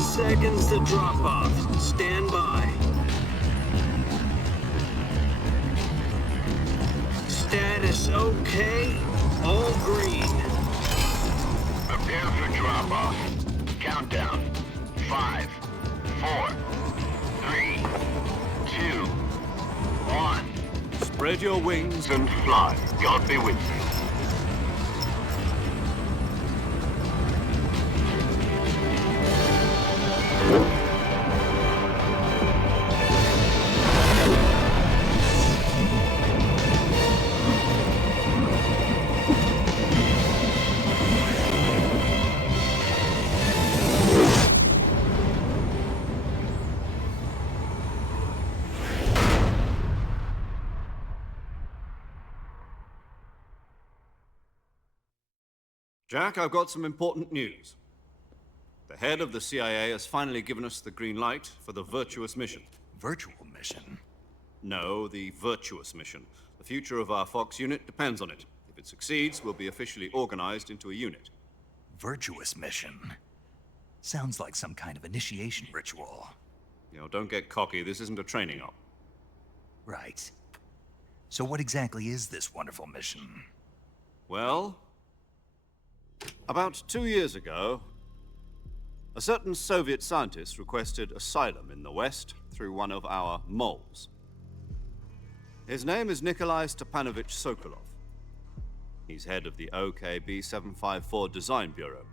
seconds to drop off. Stand by. Status okay. All green. Prepare for drop-off. Countdown. 5, 4, 3, 2, 1. Spread your wings And fly. God be with you. Jack, I've got some important news. The head of the CIA has finally given us the green light for the Virtuous mission. Virtual mission? No, the Virtuous mission. The future of our Fox unit depends on it. If it succeeds, we'll be officially organized into a unit. Virtuous mission? Sounds like some kind of initiation ritual. You know, don't get cocky. This isn't a training op. Right. So what exactly is this wonderful mission? Well, about 2 years ago, a certain Soviet scientist requested asylum in the West through one of our moles. His name is Nikolai Stepanovich Sokolov. He's head of the OKB 754 Design Bureau,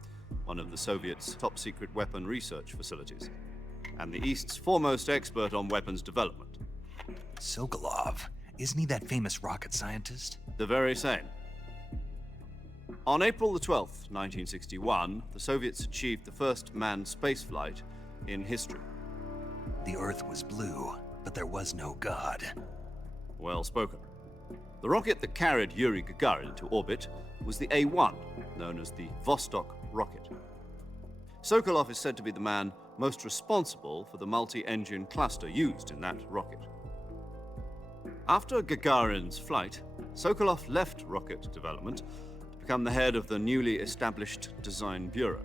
one of the Soviets' top-secret weapon research facilities, and the East's foremost expert on weapons development. Sokolov? Isn't he that famous rocket scientist? The very same. On April the 12th, 1961, the Soviets achieved the first manned spaceflight in history. The Earth was blue, but there was no God. Well spoken. The rocket that carried Yuri Gagarin to orbit was the A-1, known as the Vostok rocket. Sokolov is said to be the man most responsible for the multi-engine cluster used in that rocket. After Gagarin's flight, Sokolov left rocket development to become the head of the newly established Design Bureau.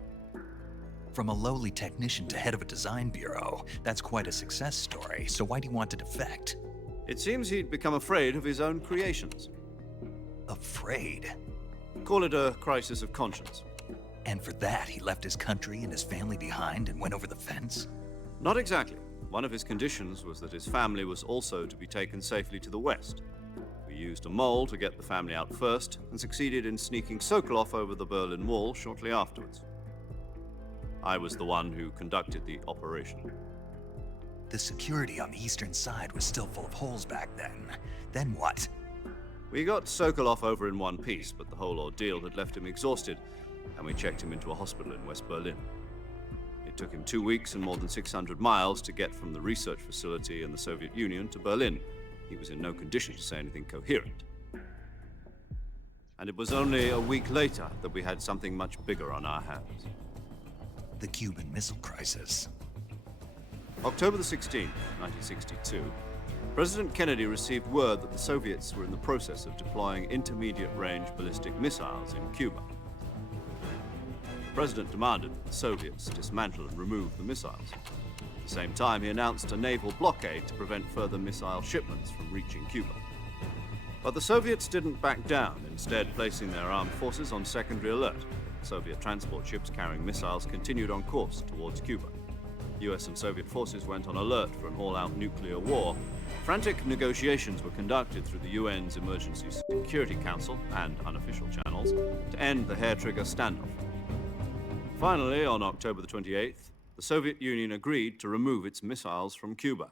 From a lowly technician to head of a design bureau, that's quite a success story, so why do you want to defect? It seems he'd become afraid of his own creations. Afraid? Call it a crisis of conscience. And for that, he left his country and his family behind and went over the fence? Not exactly. One of his conditions was that his family was also to be taken safely to the West. We used a mole to get the family out first and succeeded in sneaking Sokolov over the Berlin Wall shortly afterwards. I was the one who conducted the operation. The security on the eastern side was still full of holes back then. Then what? We got Sokolov over in one piece, but the whole ordeal had left him exhausted, and we checked him into a hospital in West Berlin. It took him 2 weeks and more than 600 miles to get from the research facility in the Soviet Union to Berlin. He was in no condition to say anything coherent. And it was only a week later that we had something much bigger on our hands. The Cuban Missile Crisis. October the 16th, 1962, President Kennedy received word that the Soviets were in the process of deploying intermediate-range ballistic missiles in Cuba. The President demanded that the Soviets dismantle and remove the missiles. At the same time, he announced a naval blockade to prevent further missile shipments from reaching Cuba. But the Soviets didn't back down, instead placing their armed forces on secondary alert. Soviet transport ships carrying missiles continued on course towards Cuba. US and Soviet forces went on alert for an all-out nuclear war. Frantic negotiations were conducted through the UN's Emergency Security Council and unofficial channels to end the hair-trigger standoff. Finally, on October the 28th, the Soviet Union agreed to remove its missiles from Cuba,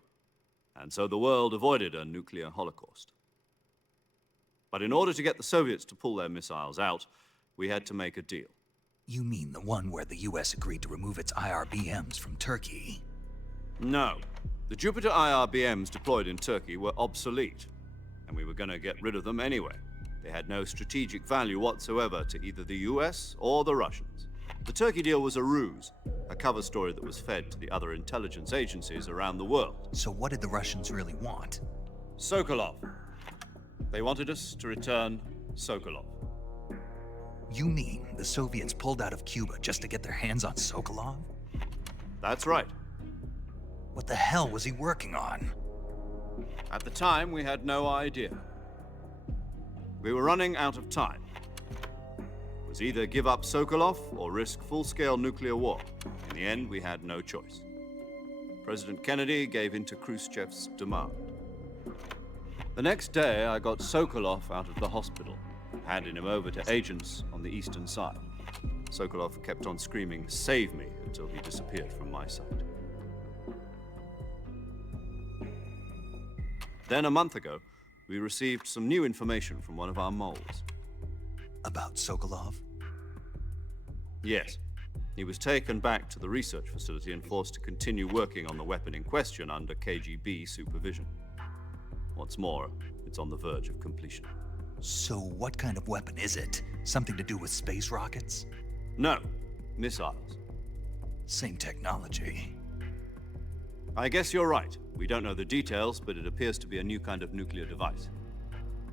and so the world avoided a nuclear holocaust. But in order to get the Soviets to pull their missiles out, we had to make a deal. You mean the one where the US agreed to remove its IRBMs from Turkey? No. The Jupiter IRBMs deployed in Turkey were obsolete, and we were going to get rid of them anyway. They had no strategic value whatsoever to either the US or the Russians. The Turkey deal was a ruse, a cover story that was fed to the other intelligence agencies around the world. So what did the Russians really want? Sokolov. They wanted us to return Sokolov. You mean the Soviets pulled out of Cuba just to get their hands on Sokolov? That's right. What the hell was he working on? At the time, we had no idea. We were running out of time. It was either give up Sokolov or risk full-scale nuclear war. In the end, we had no choice. President Kennedy gave in to Khrushchev's demand. The next day, I got Sokolov out of the hospital, handed him over to agents on the eastern side. Sokolov kept on screaming, "Save me," until he disappeared from my sight. Then, a month ago, we received some new information from one of our moles. About Sokolov? Yes. He was taken back to the research facility and forced to continue working on the weapon in question under KGB supervision. What's more, it's on the verge of completion. So what kind of weapon is it? Something to do with space rockets? No, missiles. Same technology. I guess you're right. We don't know the details, but it appears to be a new kind of nuclear device.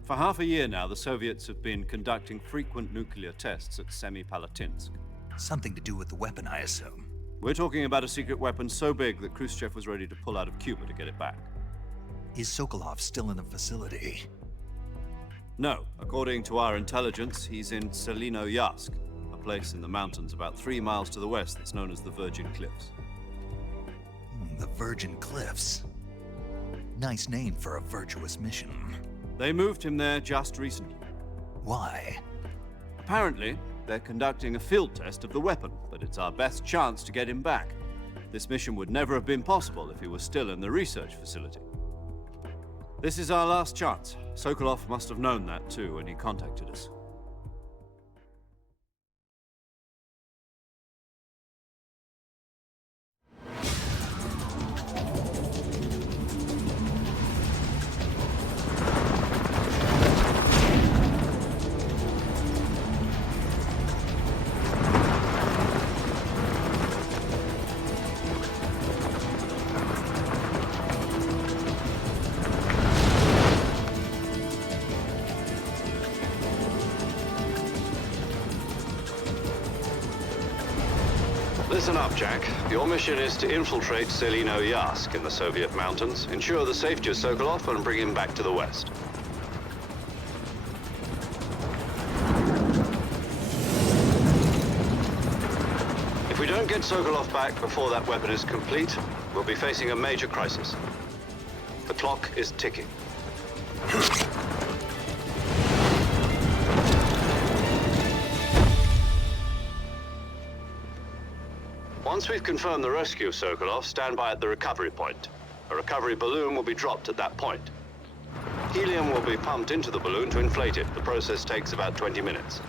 For half a year now, the Soviets have been conducting frequent nuclear tests at Semipalatinsk. Something to do with the weapon, I assume. We're talking about a secret weapon so big that Khrushchev was ready to pull out of Cuba to get it back. Is Sokolov still in the facility? No, according to our intelligence, he's in Selinoyarsk, a place in the mountains about 3 miles to the west that's known as the Virgin Cliffs. The Virgin Cliffs. Nice name for a virtuous mission. They moved him there just recently. Why? Apparently, they're conducting a field test of the weapon, but it's our best chance to get him back. This mission would never have been possible if he was still in the research facility. This is our last chance. Sokolov must have known that too when he contacted us. Listen up, Jack. Your mission is to infiltrate Selinoyarsk in the Soviet mountains, ensure the safety of Sokolov, and bring him back to the West. If we don't get Sokolov back before that weapon is complete, we'll be facing a major crisis. The clock is ticking. Once we've confirmed the rescue of Sokolov, stand by at the recovery point. A recovery balloon will be dropped at that point. Helium will be pumped into the balloon to inflate it. The process takes about 20 minutes.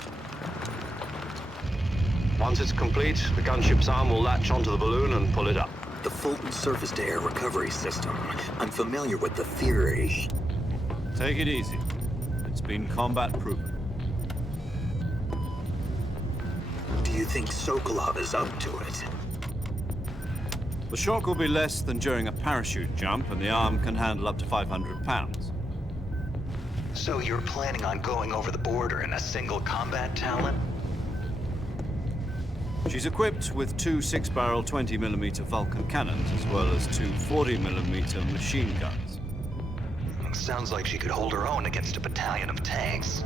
Once it's complete, the gunship's arm will latch onto the balloon and pull it up. The Fulton surface-to-air recovery system. I'm familiar with the theory. Take it easy. It's been combat-proven. Do you think Sokolov is up to it? The shock will be less than during a parachute jump, and the arm can handle up to 500 pounds. So you're planning on going over the border in a single combat Talon? She's equipped with 2 6-barrel 20mm Vulcan cannons, as well as 2 40mm machine guns. Sounds like she could hold her own against a battalion of tanks.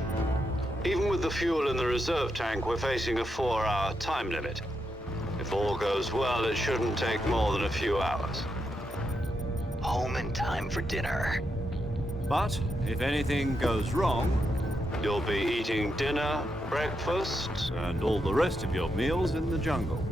Even with the fuel in the reserve tank, we're facing a 4-hour time limit. If all goes well, it shouldn't take more than a few hours. Home in time for dinner. But if anything goes wrong, You'll be eating dinner, breakfast, and all the rest of your meals in the jungle.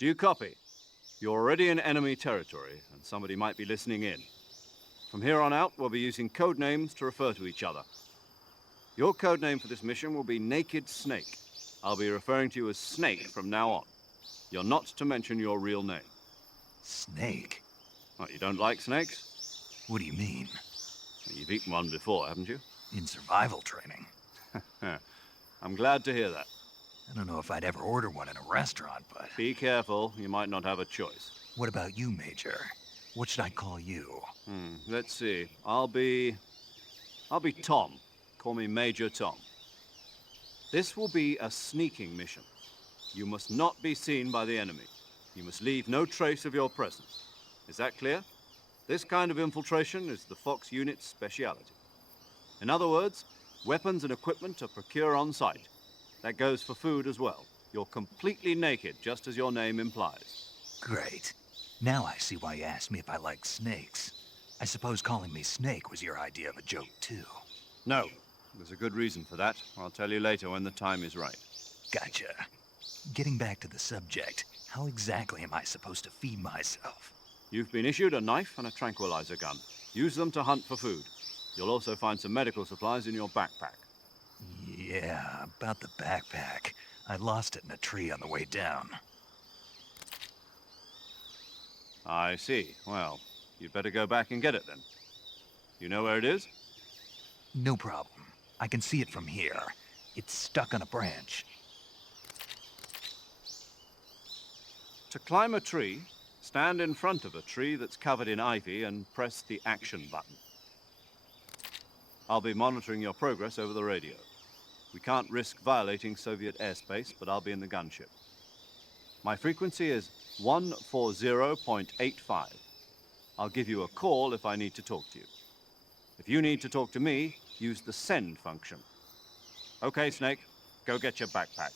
Do you copy? You're already in enemy territory, and somebody might be listening in. From here on out, we'll be using code names to refer to each other. Your code name for this mission will be Naked Snake. I'll be referring to you as Snake from now on. You're not to mention your real name. Snake? What, you don't like snakes? What do you mean? You've eaten one before, haven't you? In survival training? I'm glad to hear that. I don't know if I'd ever order one in a restaurant, but... Be careful, you might not have a choice. What about you, Major? What should I call you? Let's see. I'll be Tom. Call me Major Tom. This will be a sneaking mission. You must not be seen by the enemy. You must leave no trace of your presence. Is that clear? This kind of infiltration is the Fox unit's speciality. In other words, weapons and equipment are procured on site. That goes for food as well. You're completely naked, just as your name implies. Great. Now I see why you asked me if I like snakes. I suppose calling me Snake was your idea of a joke, too. No, there's a good reason for that. I'll tell you later when the time is right. Gotcha. Getting back to the subject, how exactly am I supposed to feed myself? You've been issued a knife and a tranquilizer gun. Use them to hunt for food. You'll also find some medical supplies in your backpack. Yeah, about the backpack. I lost it in a tree on the way down. I see. Well, you'd better go back and get it then. You know where it is? No problem. I can see it from here. It's stuck on a branch. To climb a tree, stand in front of a tree that's covered in ivy and press the action button. I'll be monitoring your progress over the radio. We can't risk violating Soviet airspace, but I'll be in the gunship. My frequency is 140.85. I'll give you a call if I need to talk to you. If you need to talk to me, use the send function. Okay, Snake, go get your backpack.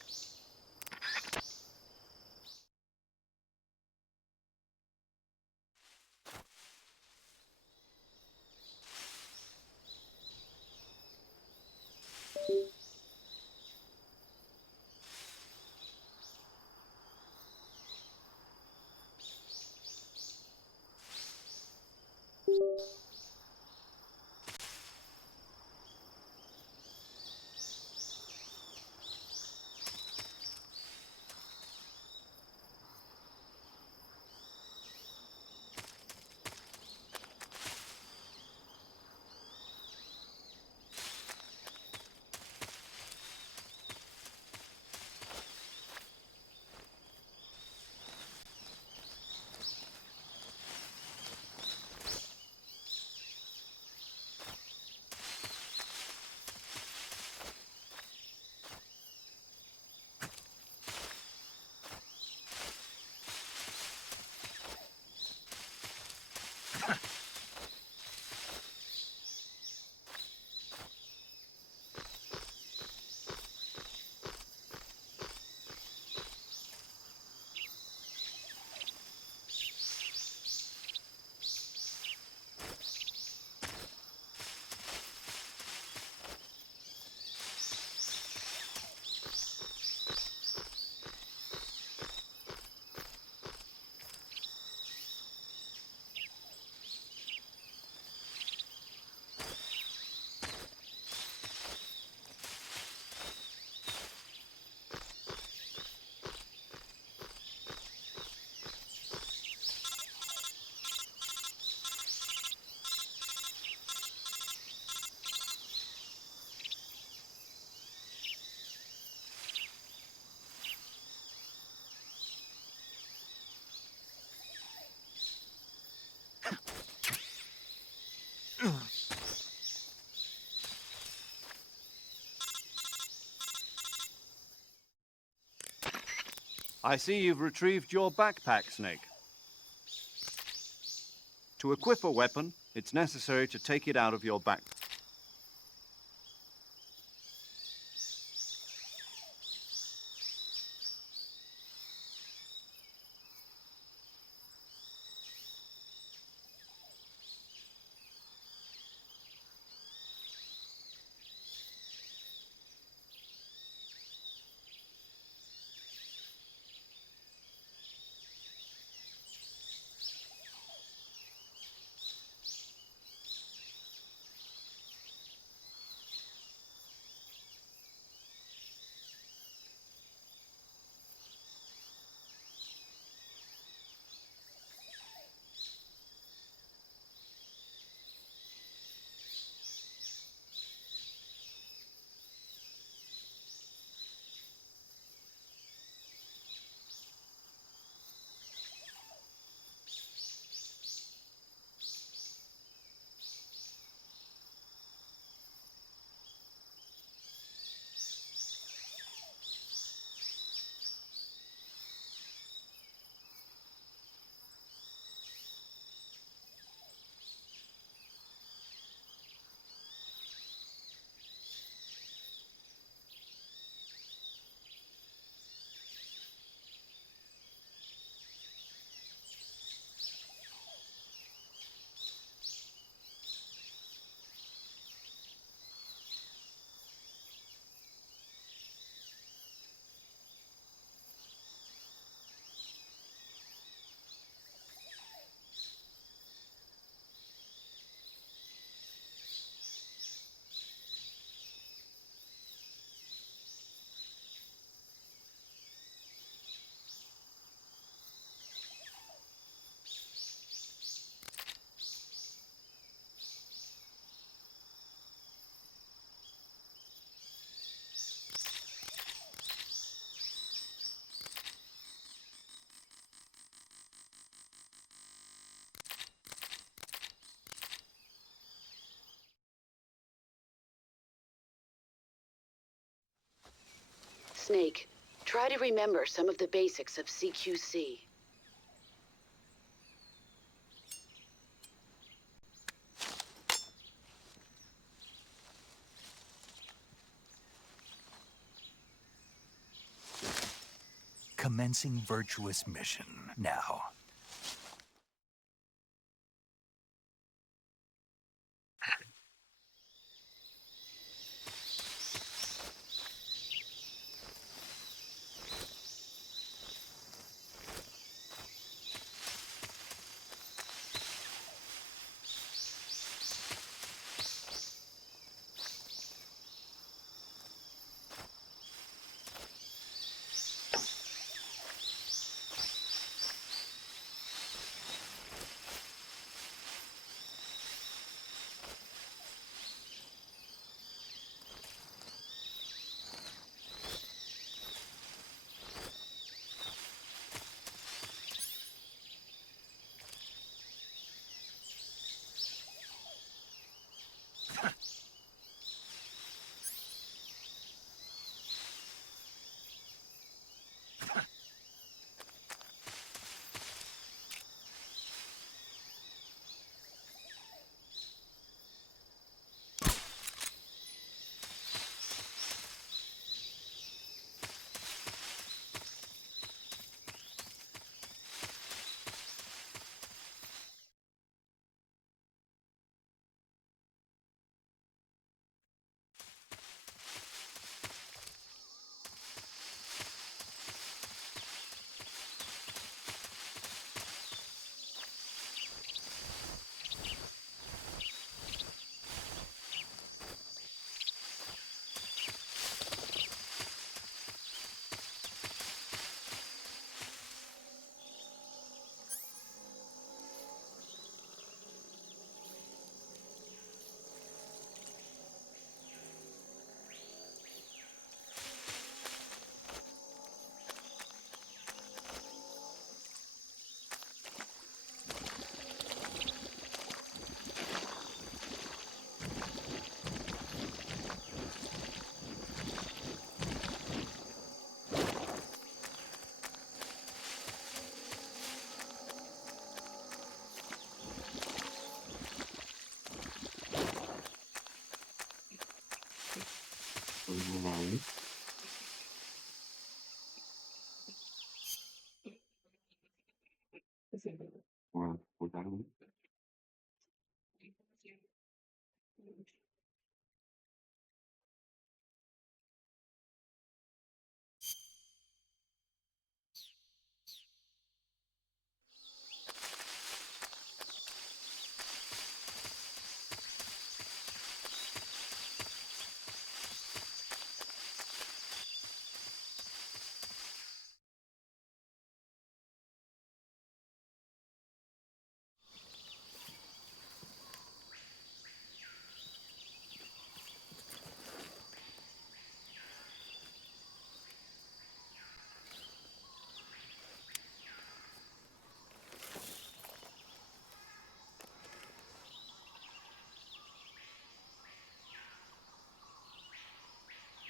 I see you've retrieved your backpack, Snake. To equip a weapon, it's necessary to take it out of your backpack. Snake, try to remember some of the basics of CQC. Commencing virtuous mission now.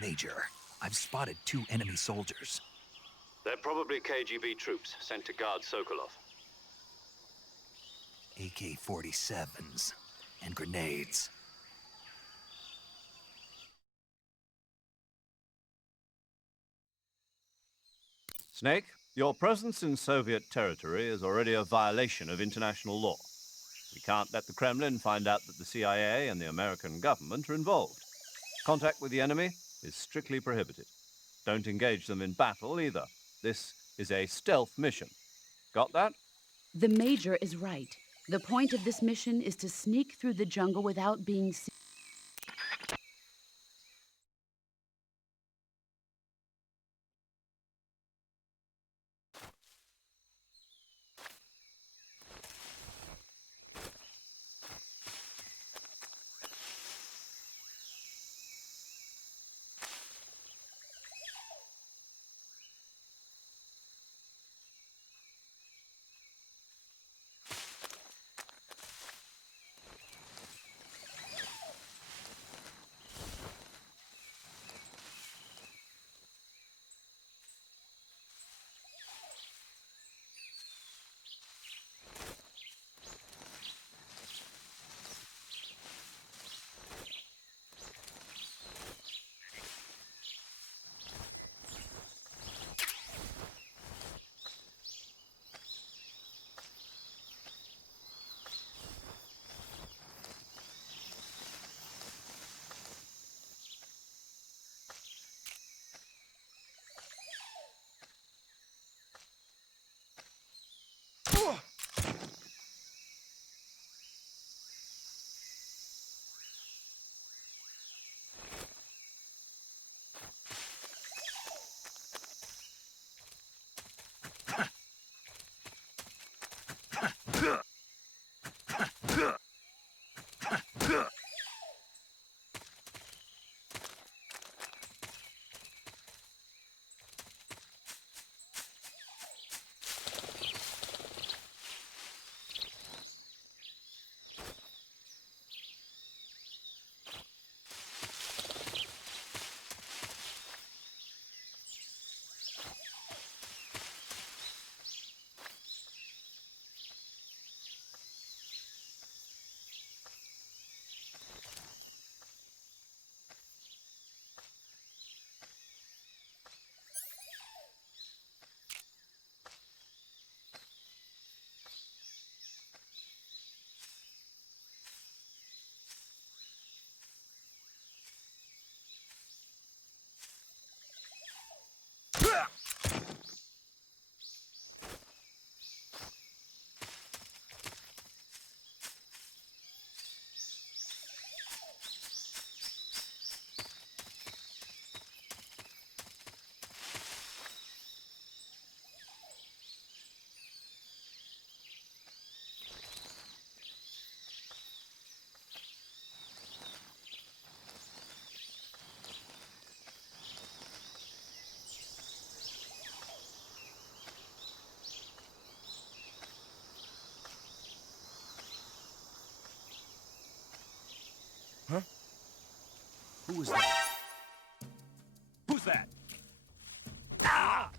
Major, I've spotted 2 enemy soldiers. They're probably KGB troops sent to guard Sokolov. AK-47s and grenades. Snake, your presence in Soviet territory is already a violation of international law. We can't let the Kremlin find out that the CIA and the American government are involved. Contact with the enemy is strictly prohibited. Don't engage them in battle either. This is a stealth mission. Got that? The Major is right. The point of this mission is to sneak through the jungle without being seen. Who was that? Who's that? Ah!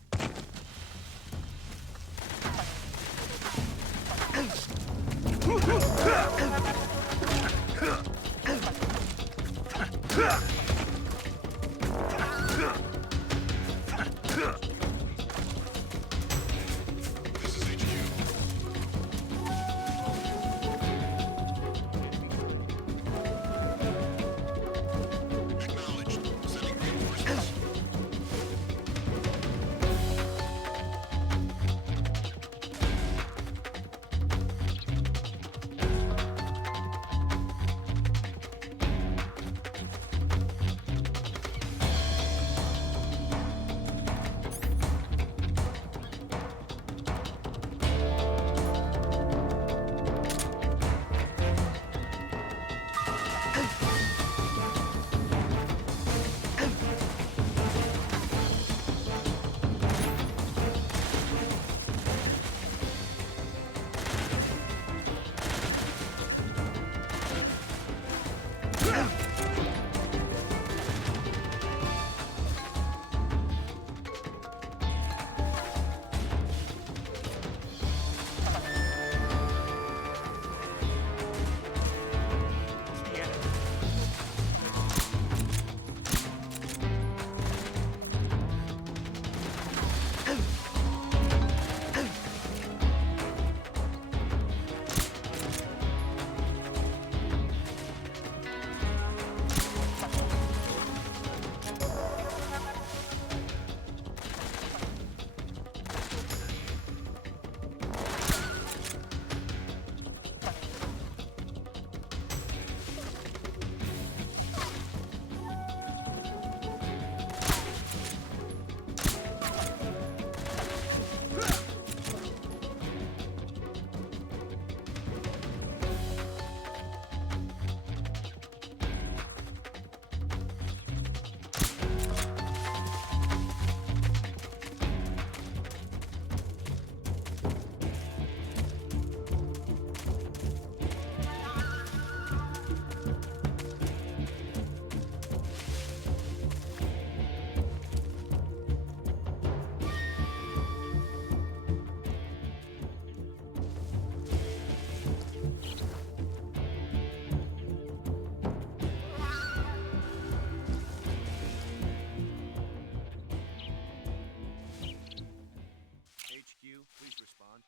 Please respond.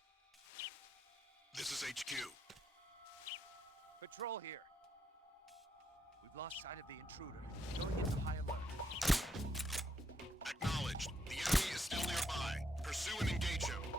This is HQ. Patrol here. We've lost sight of the intruder. Going into high alert. Acknowledged. The enemy is still nearby. Pursue and engage him.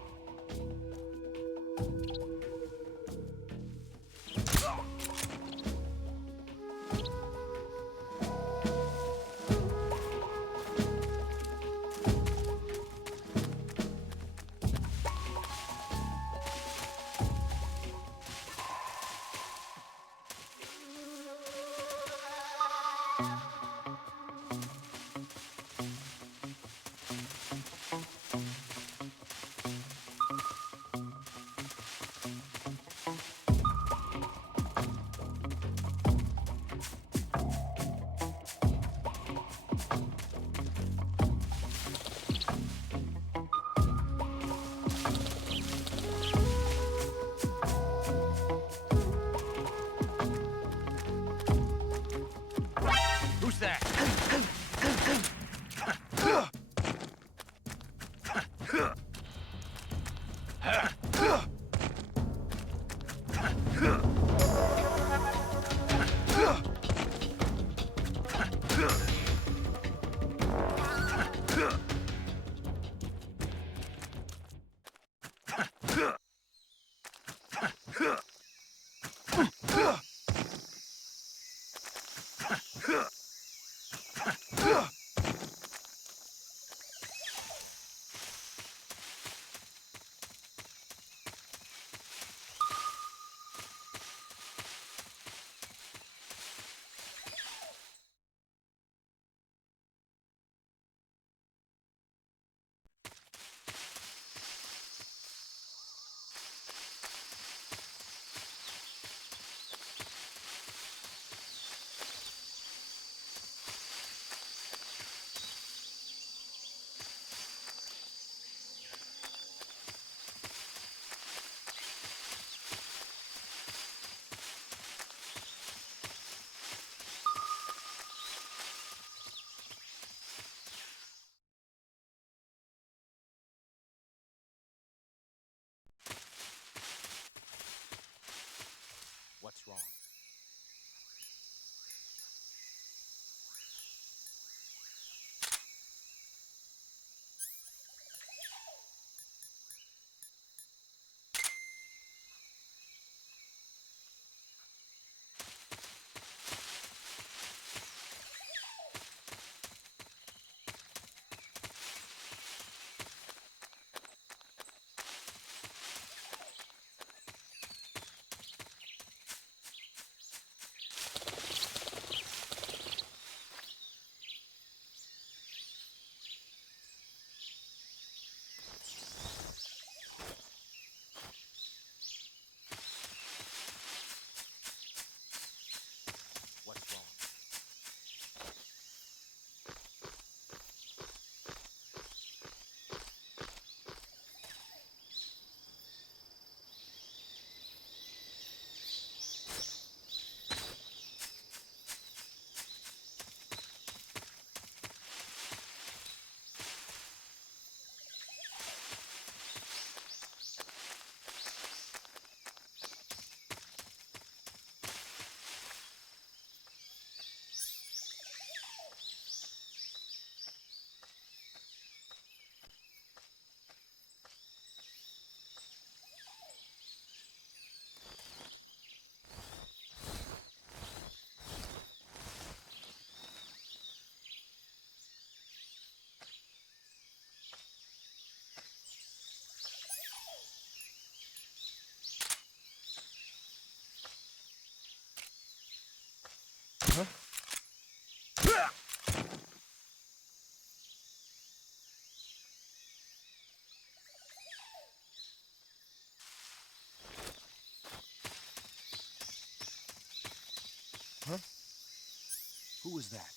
Who was that?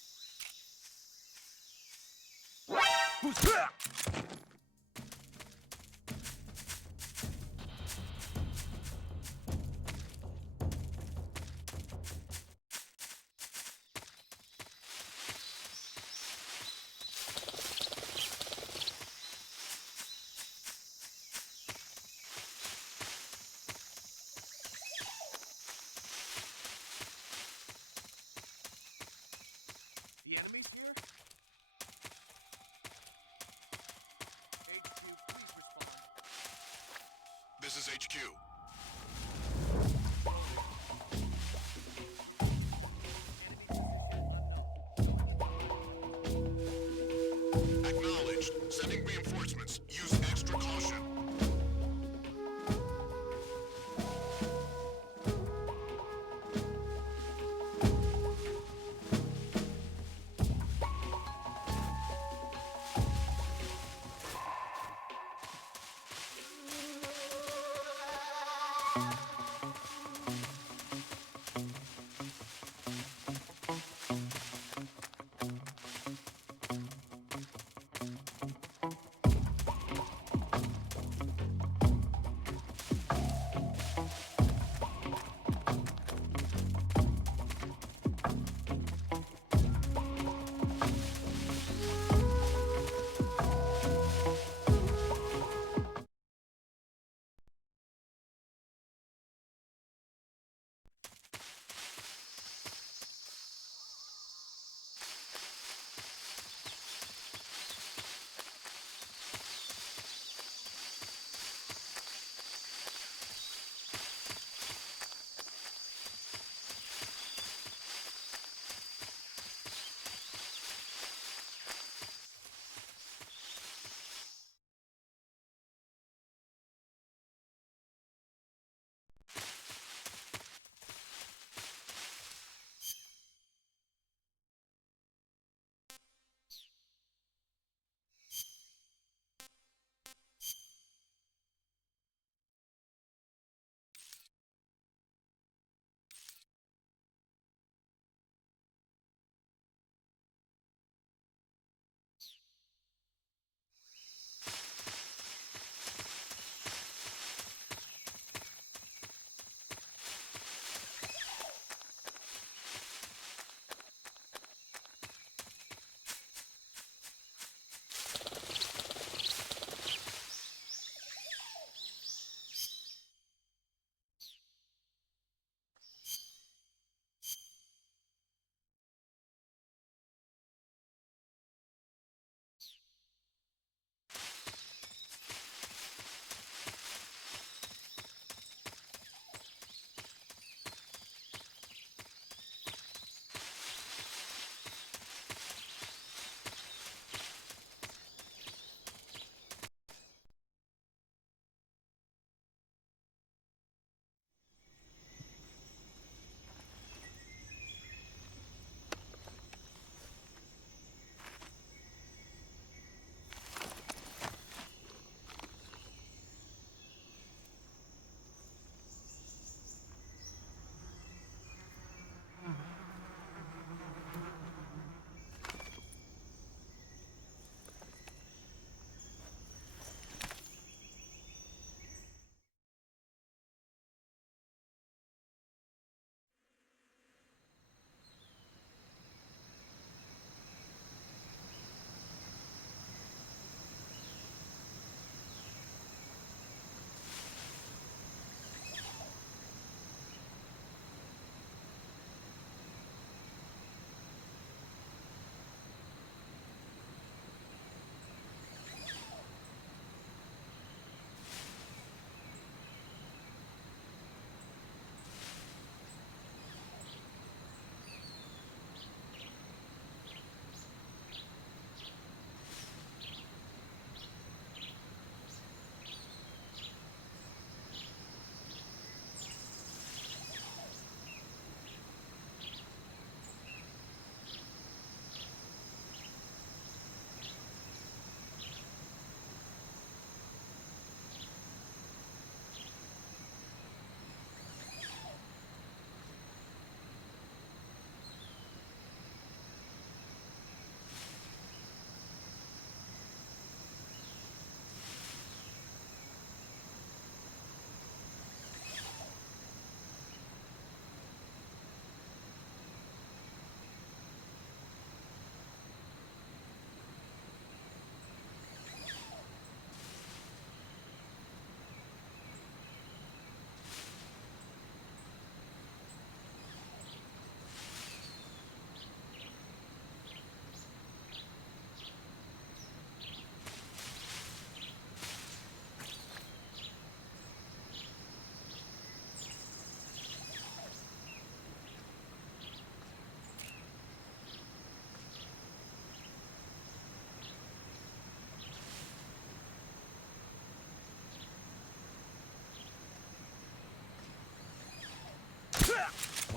Who's that? The enemy's here? HQ, please respond. This is HQ.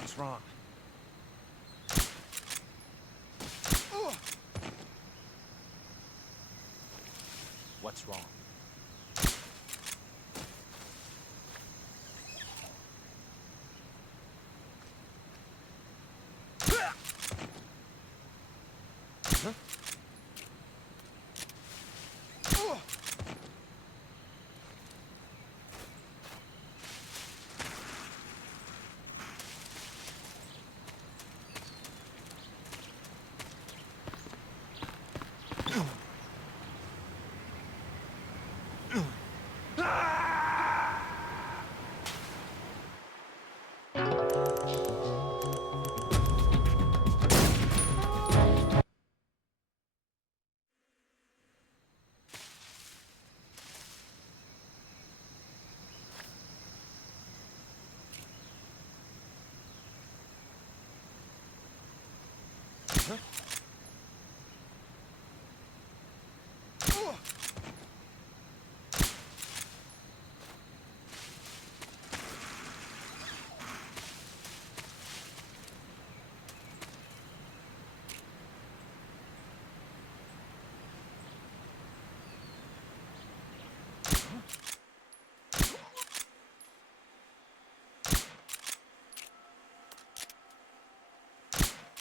What's wrong? What's wrong?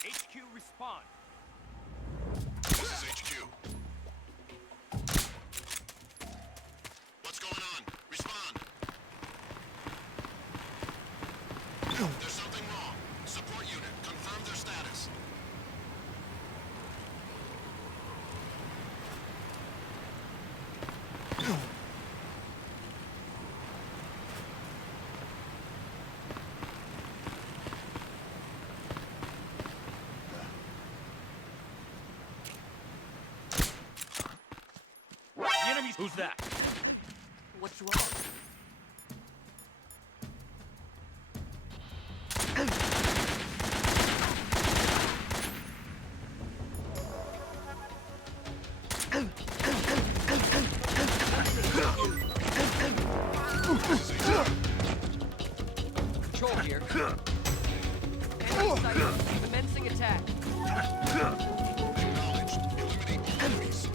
HQ respond. This is HQ. What's going on? Respond. There's something wrong. Support unit, confirm their status. The enemy's... Who's that? What's wrong? Control here. Enemy sighted. Commencing attack. Acknowledged. Eliminate all enemies.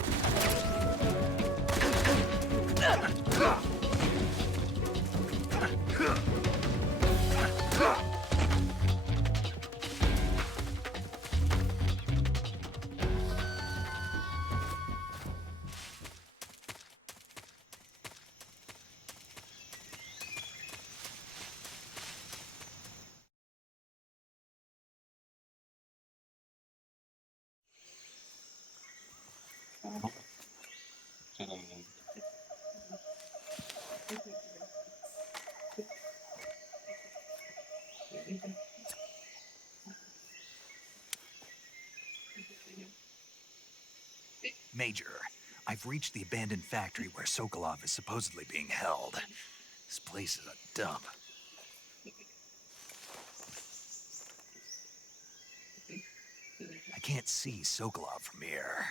Major, I've reached the abandoned factory where Sokolov is supposedly being held. This place is a dump. I can't see Sokolov from here.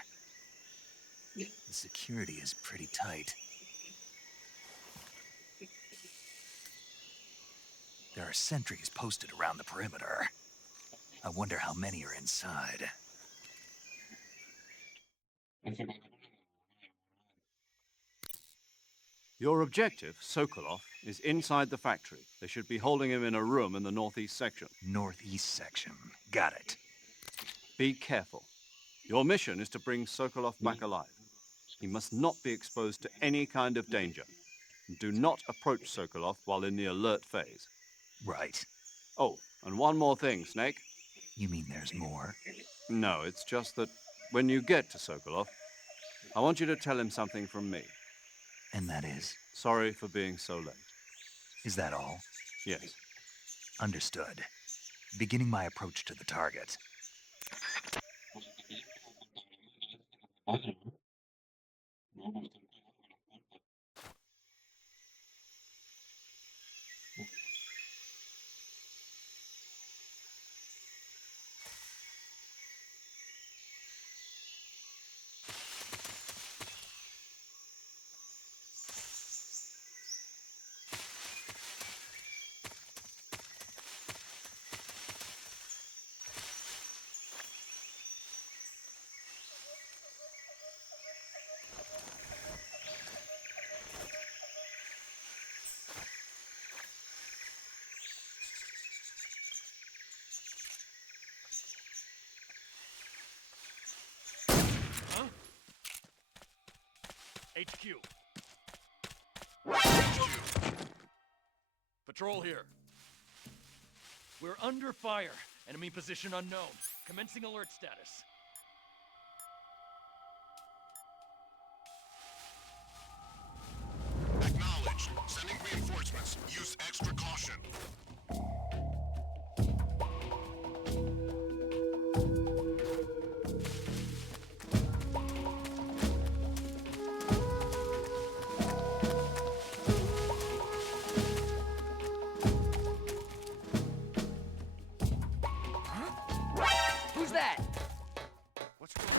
The security is pretty tight. There are sentries posted around the perimeter. I wonder how many are inside. Your objective, Sokolov, is inside the factory. They should be holding him in a room in the northeast section. Northeast section. Got it. Be careful. Your mission is to bring Sokolov back alive. He must not be exposed to any kind of danger. Do not approach Sokolov while in the alert phase. Right. Oh, and one more thing, Snake. You mean there's more? No, it's just that when you get to Sokolov, I want you to tell him something from me. And that is? Sorry for being so late. Is that all? Yes. Understood. Beginning my approach to the target. HQ. Patrol here. We're under fire. Enemy position unknown. Commencing alert status. Acknowledged. Sending reinforcements. Use extra caution. Who's that? What's going on?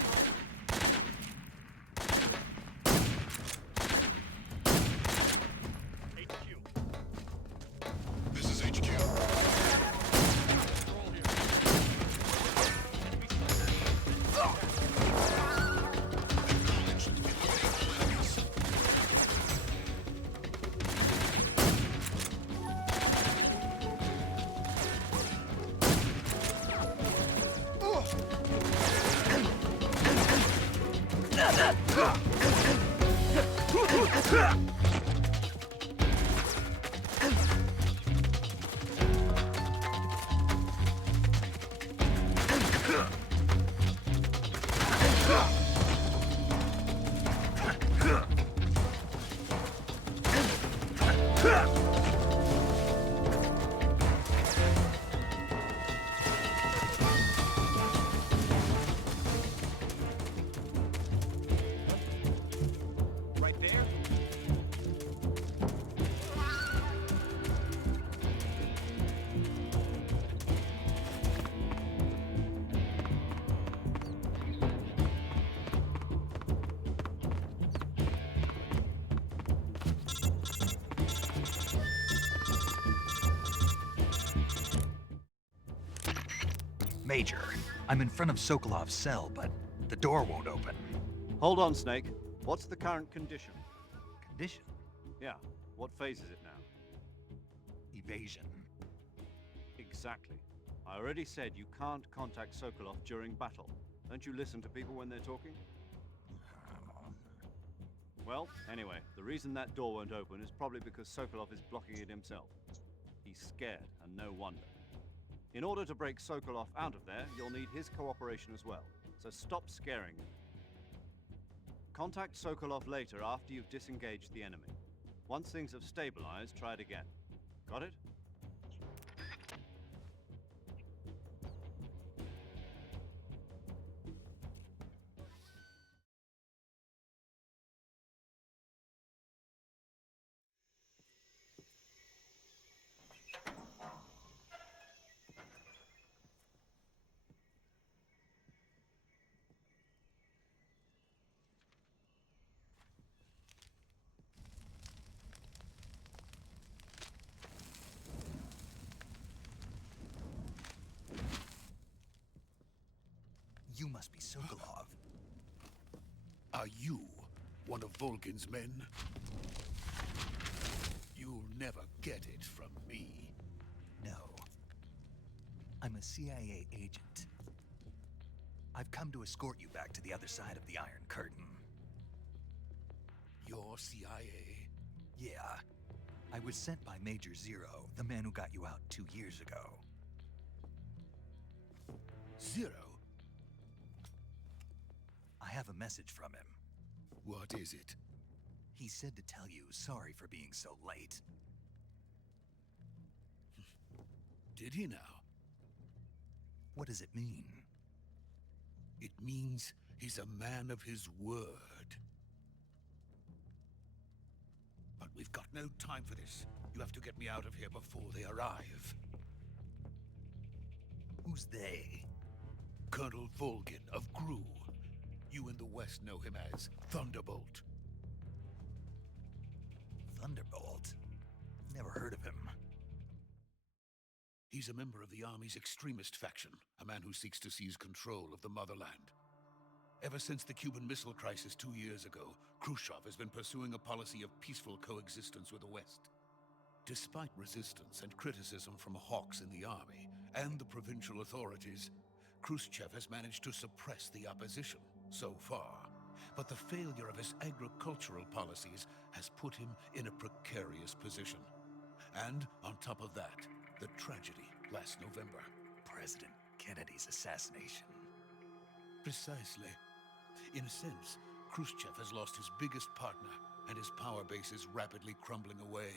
HQ. This is HQ. Patrol here. Enemy Acknowledged. Eliminate all enemies. right there. Major, I'm in front of Sokolov's cell, but the door won't open. Hold on, Snake. What's the current condition? Condition? Yeah. What phase is it now? Evasion. Exactly. I already said you can't contact Sokolov during battle. Don't you listen to people when they're talking? Well, anyway, the reason that door won't open is probably because Sokolov is blocking it himself. He's scared, and no wonder. In order to break Sokolov out of there, you'll need his cooperation as well. So stop scaring him. Contact Sokolov later after you've disengaged the enemy. Once things have stabilized, try it again. Got it? You must be Sokolov. Are you one of Volgin's men? You'll never get it from me. No. I'm a CIA agent. I've come to escort you back to the other side of the Iron Curtain. You're CIA? Yeah. I was sent by Major Zero, the man who got you out 2 years ago. Zero? I have a message from him. What is it? He said to tell you sorry for being so late. Did he now? What does it mean? It means he's a man of his word. But we've got no time for this. You have to get me out of here before they arrive. Who's they? Colonel Volgin of GRU. You in the West know him as Thunderbolt. Thunderbolt? Never heard of him. He's a member of the Army's extremist faction, a man who seeks to seize control of the motherland. Ever since the Cuban Missile Crisis 2 years ago, Khrushchev has been pursuing a policy of peaceful coexistence with the West. Despite resistance and criticism from hawks in the army and the provincial authorities, Khrushchev has managed to suppress the opposition so far. But the failure of his agricultural policies has put him in a precarious position. And on top of that, the tragedy last November. President Kennedy's assassination. Precisely. In a sense, Khrushchev has lost his biggest partner, and his power base is rapidly crumbling away.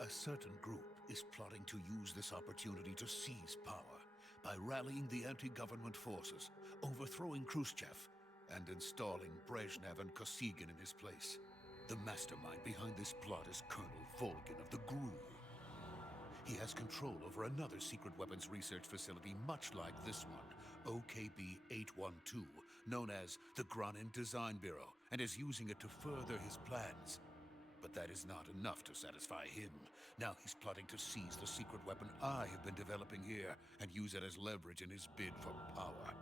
A certain group is plotting to use this opportunity to seize power by rallying the anti-government forces, overthrowing Khrushchev, and installing Brezhnev and Kosygin in his place. The mastermind behind this plot is Colonel Volgin of the GRU. He has control over another secret weapons research facility much like this one, OKB-812, known as the Granin Design Bureau, and is using it to further his plans. But that is not enough to satisfy him. Now he's plotting to seize the secret weapon I have been developing here and use it as leverage in his bid for power.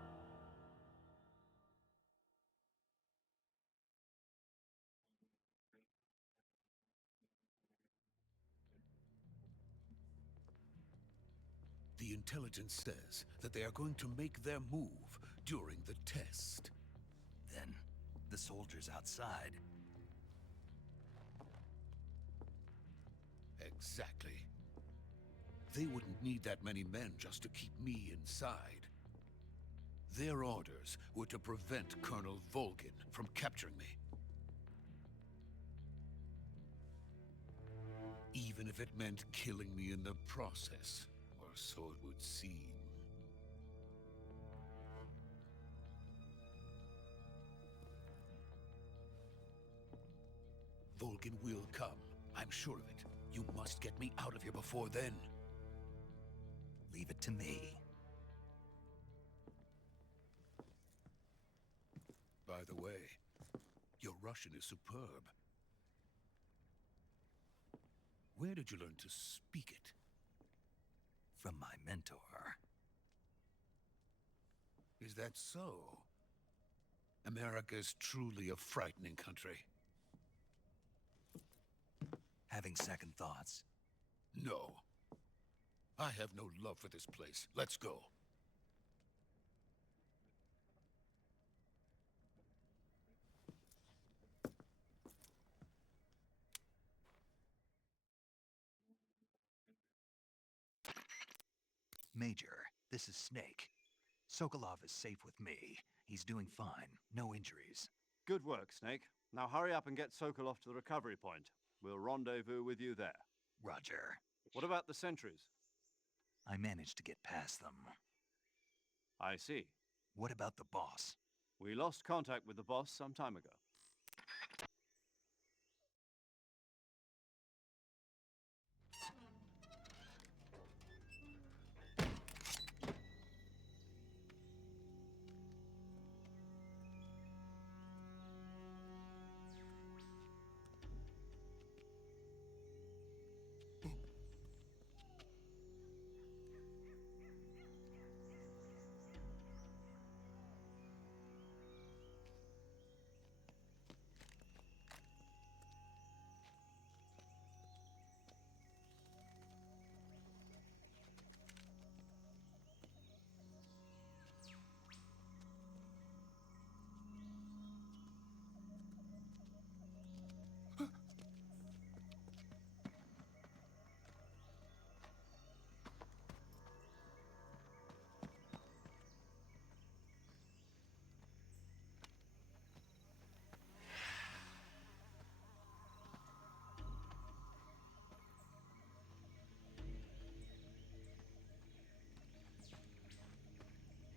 The intelligence says that they are going to make their move during the test. Then, the soldiers outside. Exactly. They wouldn't need that many men just to keep me inside. Their orders were to prevent Colonel Volgin from capturing me. Even if it meant killing me in the process, or so it would seem. Volgin will come. I'm sure of it. You must get me out of here before then. Leave it to me. By the way, your Russian is superb. Where did you learn to speak it? From my mentor. Is that so? America is truly a frightening country. Having second thoughts? No. I have no love for this place. Let's go. Major, this is Snake. Sokolov is safe with me. He's doing fine. No injuries. Good work, Snake. Now hurry up and get Sokolov to the recovery point. We'll rendezvous with you there. Roger. What about the sentries? I managed to get past them. I see. What about the boss? We lost contact with the boss some time ago.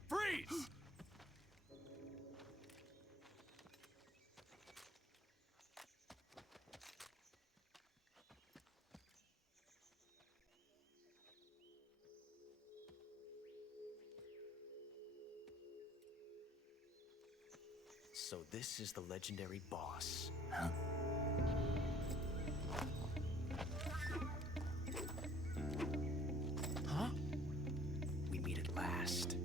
Freeze! So this is the legendary boss. Huh? Huh? We meet at last.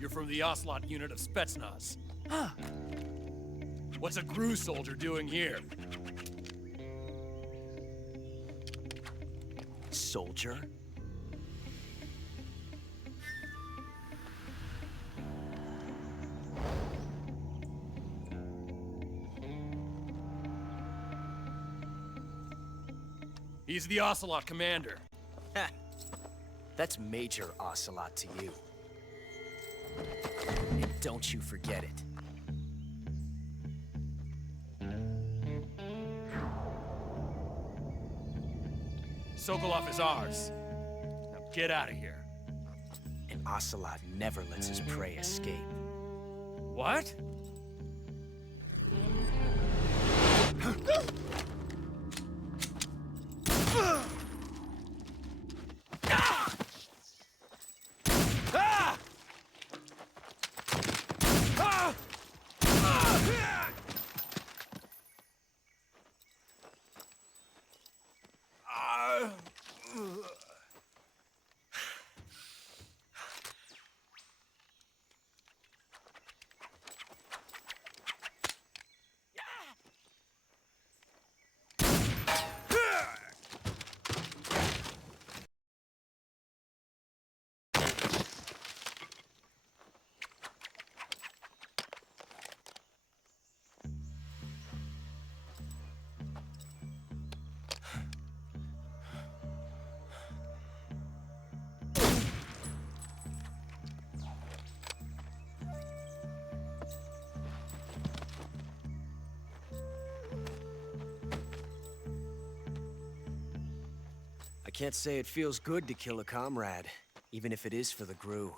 You're from the Oslot unit of Spetsnaz. Huh? What's a GRU soldier doing here? Soldier? He's the Ocelot commander. Ha! That's Major Ocelot to you. And don't you forget it. Sokolov is ours. Now get out of here. And Ocelot never lets his prey escape. What? I can't say it feels good to kill a comrade, even if it is for the GRU.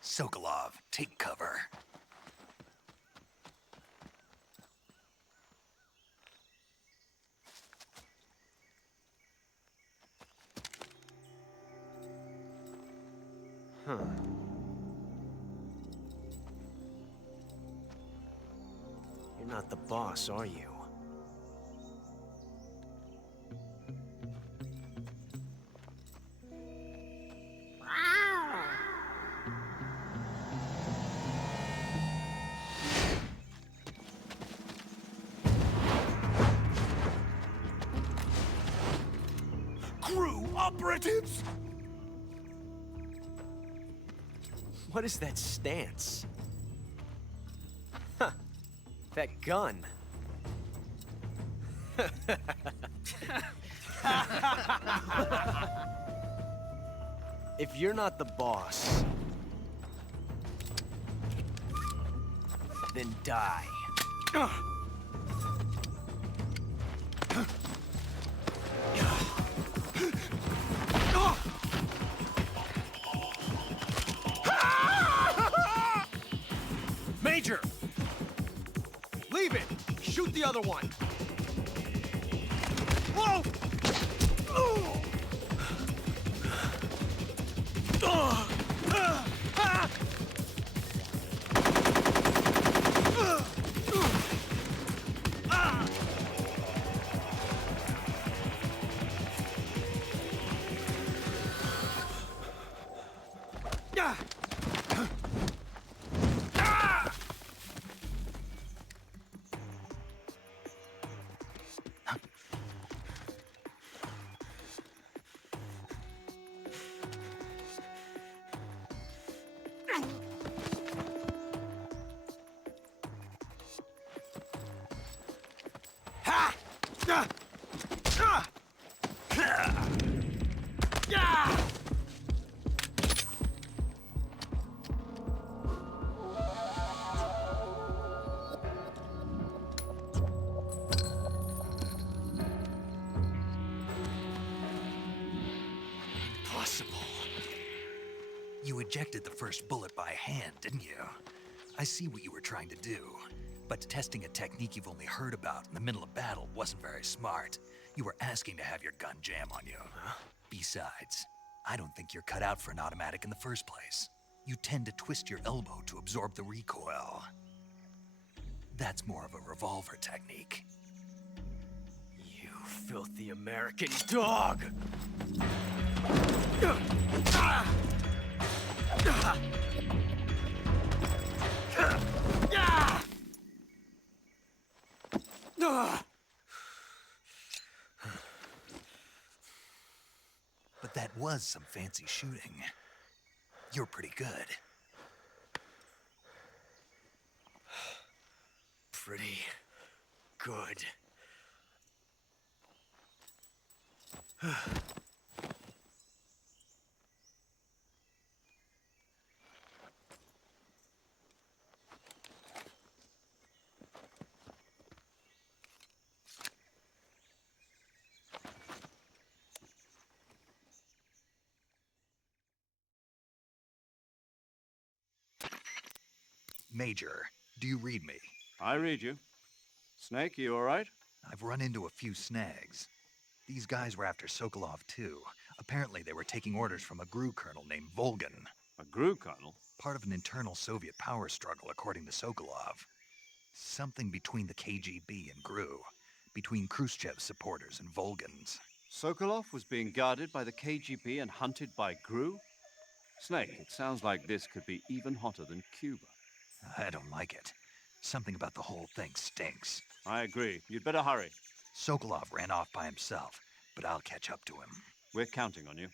Sokolov, take cover. Huh. You're not the boss, are you? GRU operatives! What is that stance? Huh. That gun. If you're not the boss, then die. Major! Leave it! Shoot the other one! Whoa! You ejected the first bullet by hand, didn't you? I see what you were trying to do. But testing a technique you've only heard about in the middle of battle wasn't very smart. You were asking to have your gun jam on you. Besides, I don't think you're cut out for an automatic in the first place. You tend to twist your elbow to absorb the recoil. That's more of a revolver technique. You filthy American dog! But that was some fancy shooting. You're pretty good. Pretty good. Major, do you read me? I read you. Snake, you all right? I've run into a few snags. These guys were after Sokolov, too. Apparently, they were taking orders from a GRU colonel named Volgan. A GRU colonel? Part of an internal Soviet power struggle, according to Sokolov. Something between the KGB and GRU. Between Khrushchev's supporters and Volgan's. Sokolov was being guarded by the KGB and hunted by GRU? Snake, it sounds like this could be even hotter than Cuba. I don't like it. Something about the whole thing stinks. I agree. You'd better hurry. Sokolov ran off by himself, but I'll catch up to him. We're counting on you.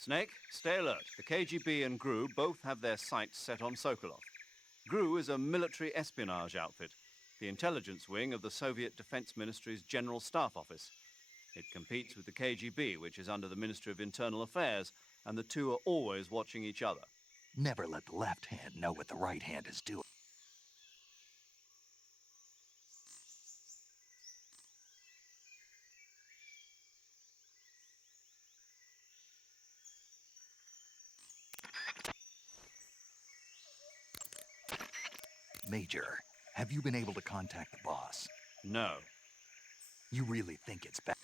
Snake, stay alert. The KGB and GRU both have their sights set on Sokolov. GRU is a military espionage outfit, the intelligence wing of the Soviet Defense Ministry's General Staff Office. It competes with the KGB, which is under the Ministry of Internal Affairs, and the two are always watching each other. Never let the left hand know what the right hand is doing. Major, have you been able to contact the boss? No. You really think it's bad?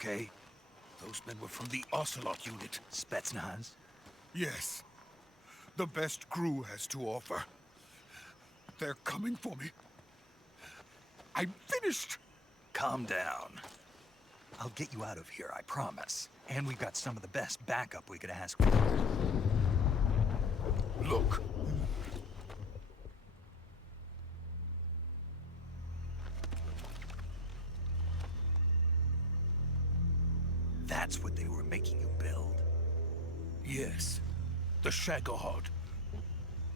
okay? Those men were from the Ocelot unit. Spetsnaz? Yes. The best crew has to offer. They're coming for me. I'm finished! Calm down. I'll get you out of here, I promise. And we've got some of the best backup we could ask for. Look. That's what they were making you build? Yes. The Shagohod.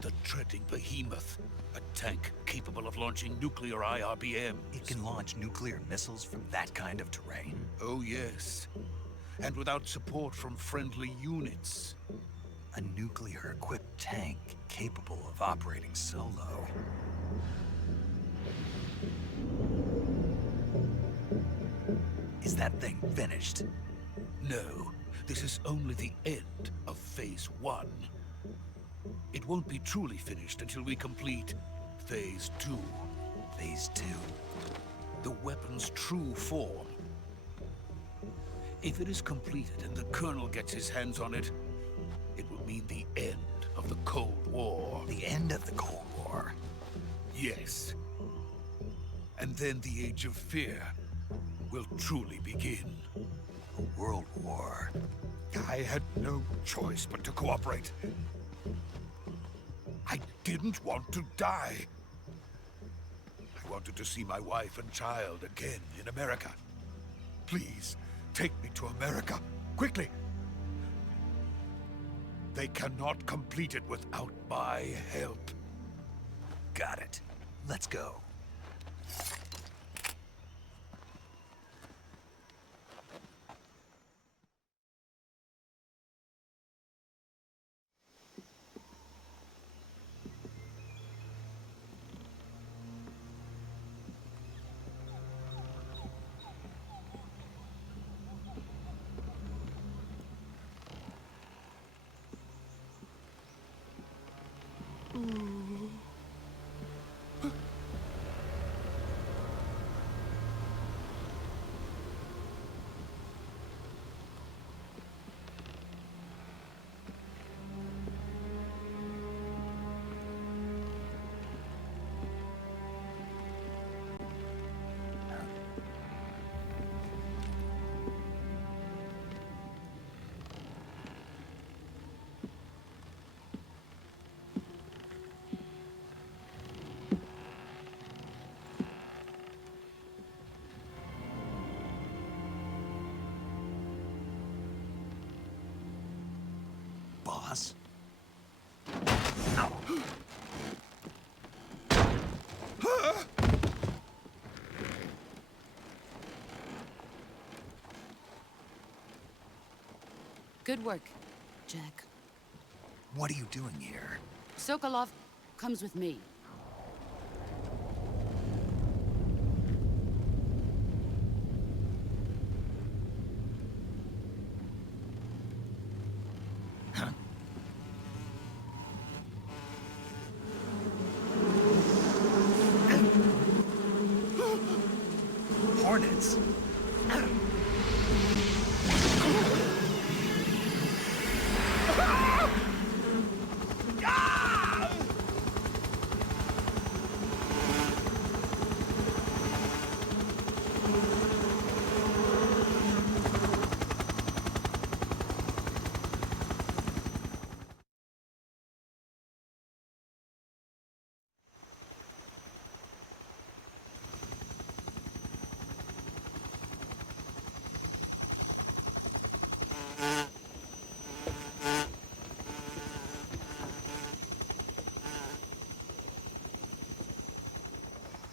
The dreading behemoth. A tank capable of launching nuclear IRBMs. It can launch nuclear missiles from that kind of terrain? Oh, yes. And without support from friendly units. A nuclear-equipped tank capable of operating solo. Is that thing finished? No, this is only the end of Phase 1. It won't be truly finished until we complete Phase 2. Phase 2? The weapon's true form. If it is completed and the Colonel gets his hands on it, it will mean the end of the Cold War. The end of the Cold War? Yes. And then the Age of Fear will truly begin. A world war. I had no choice but to cooperate. I didn't want to die. I wanted to see my wife and child again in America. Please, take me to America, quickly. They cannot complete it without my help. Got it. Let's go. Boss? Good work, Jack. What are you doing here? Sokolov comes with me. Hornets?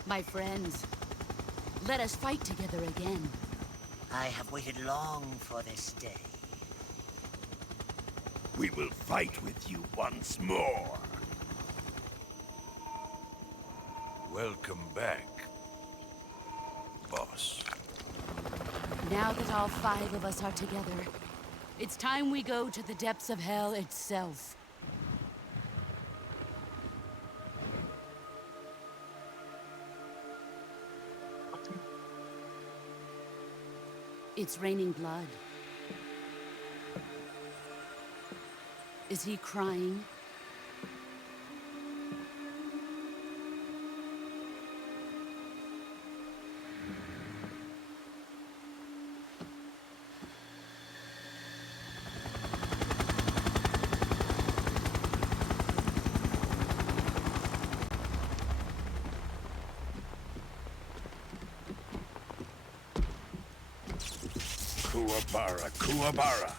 My friends, let us fight together again. I have waited long for this day. We will fight with you once more. Welcome back, boss. Now that all 5 of us are together, it's time we go to the depths of hell itself. It's raining blood. Is he crying? Kuwabara, Kuwabara.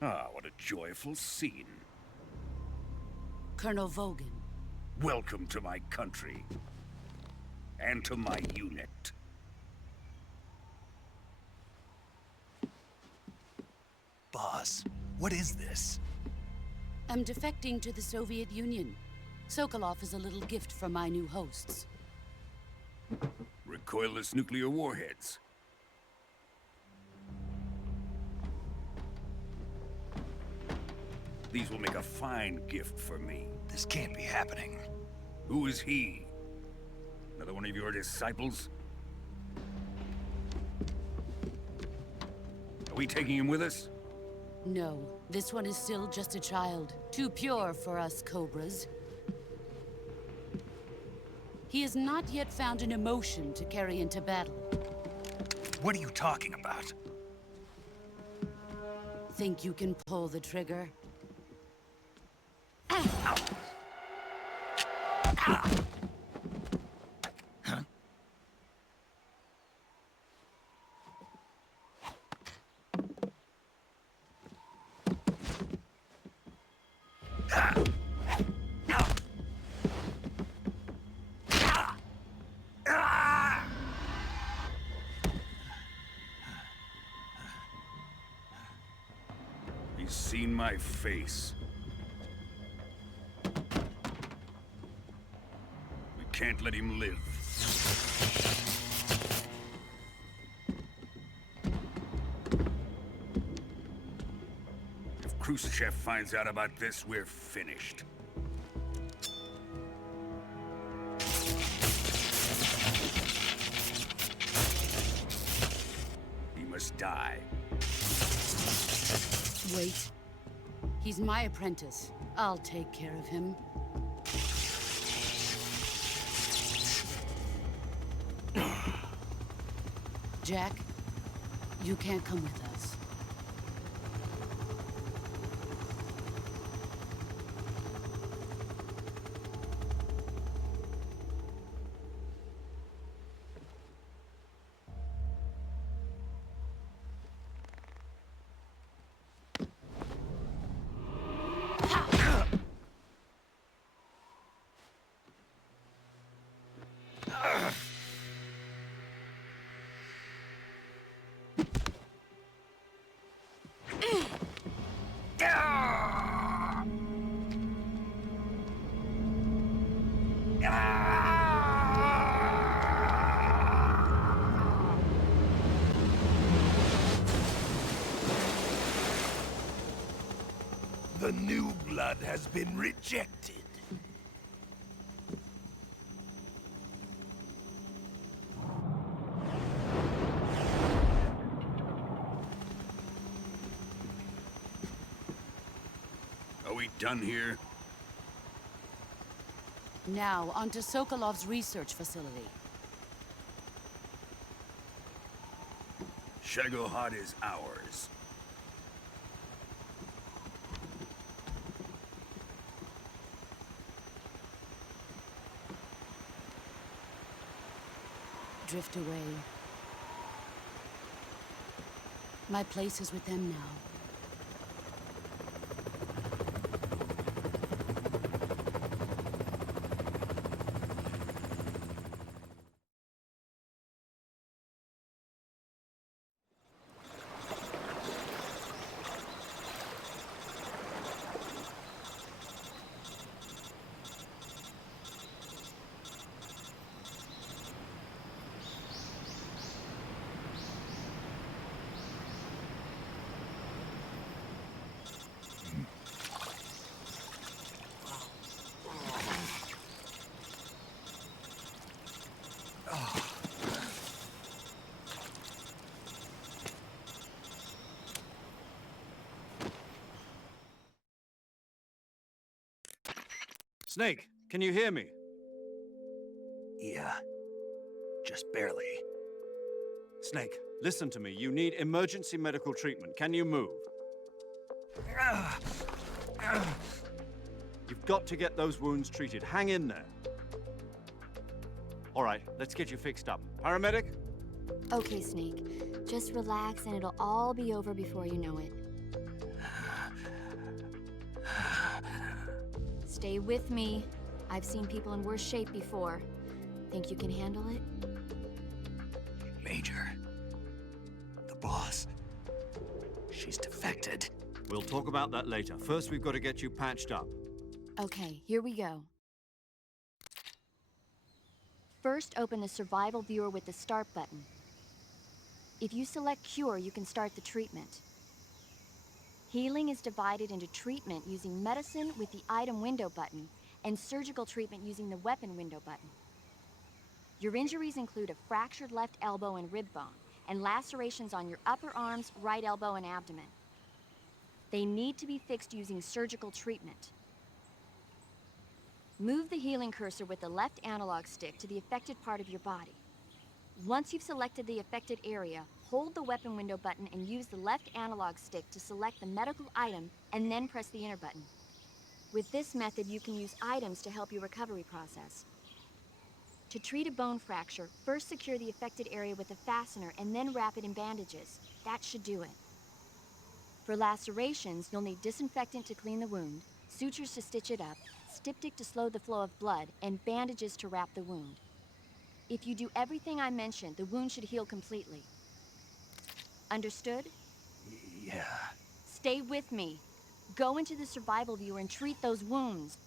Ah, what a joyful scene. Colonel Vogan. Welcome to my country. And to my unit. Boss, what is this? I'm defecting to the Soviet Union. Sokolov is a little gift from my new hosts. Recoilless nuclear warheads. These will make a fine gift for me. This can't be happening. Who is he? Another one of your disciples? Are we taking him with us? No, this one is still just a child. Too pure for us Cobras. He has not yet found an emotion to carry into battle. What are you talking about? Think you can pull the trigger? He's seen my face. We can't let him live. If Khrushchev finds out about this, we're finished. He must die. Wait. He's my apprentice. I'll take care of him. Jack, you can't come with us. The new blood has been rejected. Are we done here? Now, onto Sokolov's research facility. Shagohod is ours. Drift away. My place is with them now. Snake, can you hear me? Yeah. Just barely. Snake, listen to me. You need emergency medical treatment. Can you move? You've got to get those wounds treated. Hang in there. All right, let's get you fixed up. Paramedic? Okay, Snake. Just relax and it'll all be over before you know it. Stay with me. I've seen people in worse shape before. Think you can handle it? Major. The boss. She's defected. We'll talk about that later. First, we've got to get you patched up. Okay, here we go. First, open the survival viewer with the start button. If you select cure, you can start the treatment. Healing is divided into treatment using medicine with the item window button and surgical treatment using the weapon window button. Your injuries include a fractured left elbow and rib bone and lacerations on your upper arms, right elbow, and abdomen. They need to be fixed using surgical treatment. Move the healing cursor with the left analog stick to the affected part of your body. Once you've selected the affected area, hold the weapon window button and use the left analog stick to select the medical item and then press the enter button. With this method, you can use items to help your recovery process. To treat a bone fracture, first secure the affected area with a fastener and then wrap it in bandages. That should do it. For lacerations, you'll need disinfectant to clean the wound, sutures to stitch it up, styptic to slow the flow of blood, and bandages to wrap the wound. If you do everything I mentioned, the wound should heal completely. Understood? Yeah. Stay with me. Go into the survival viewer and treat those wounds.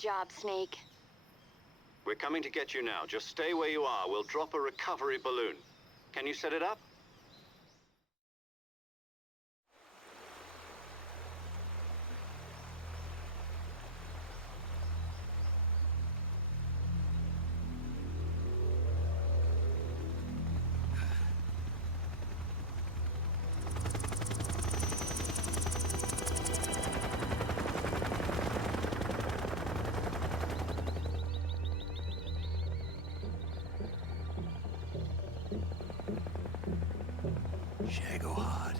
job, Snake. We're coming to get you now. Just stay where you are. We'll drop a recovery balloon. Can you set it up? Shagohod.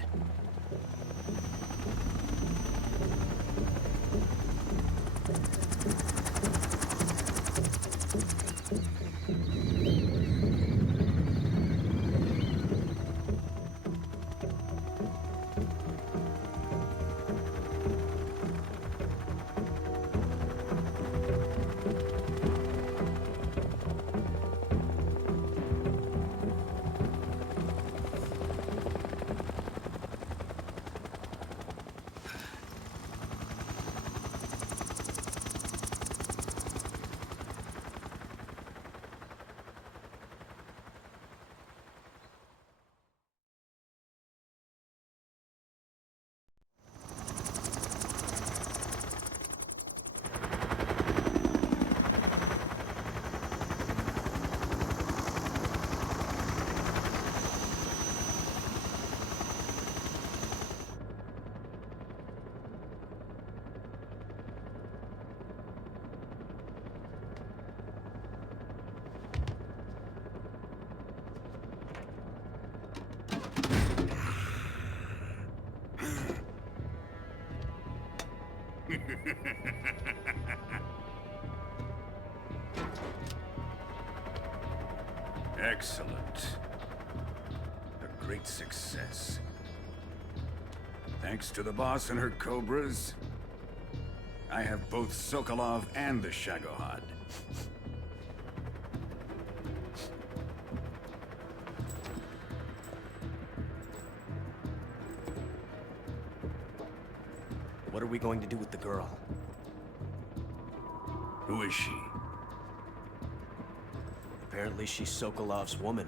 Excellent. A great success. Thanks to the boss and her Cobras, I have both Sokolov and the Shagohod. What are we going to do with the girl? Who is she? Apparently she's Sokolov's woman.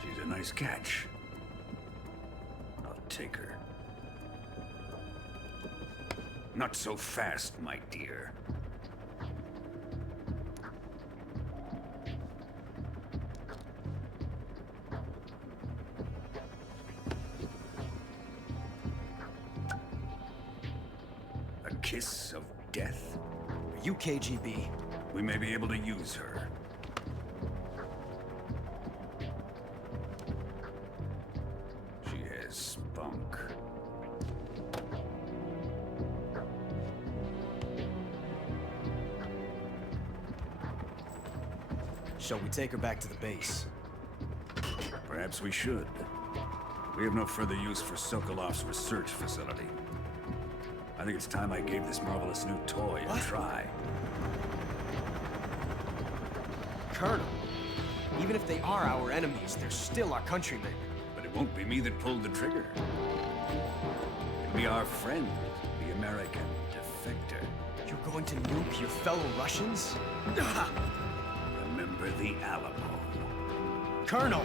She's a nice catch. I'll take her. Not so fast, my dear. A kiss of death? Are you KGB? We may be able to use her. She has spunk. Shall we take her back to the base? Perhaps we should. We have no further use for Sokolov's research facility. I think it's time I gave this marvelous new toy a try. Colonel, even if they are our enemies, they're still our countrymen. But it won't be me that pulled the trigger. It'll be our friend, the American defector. You're going to nuke your fellow Russians? Remember the Alamo. Colonel!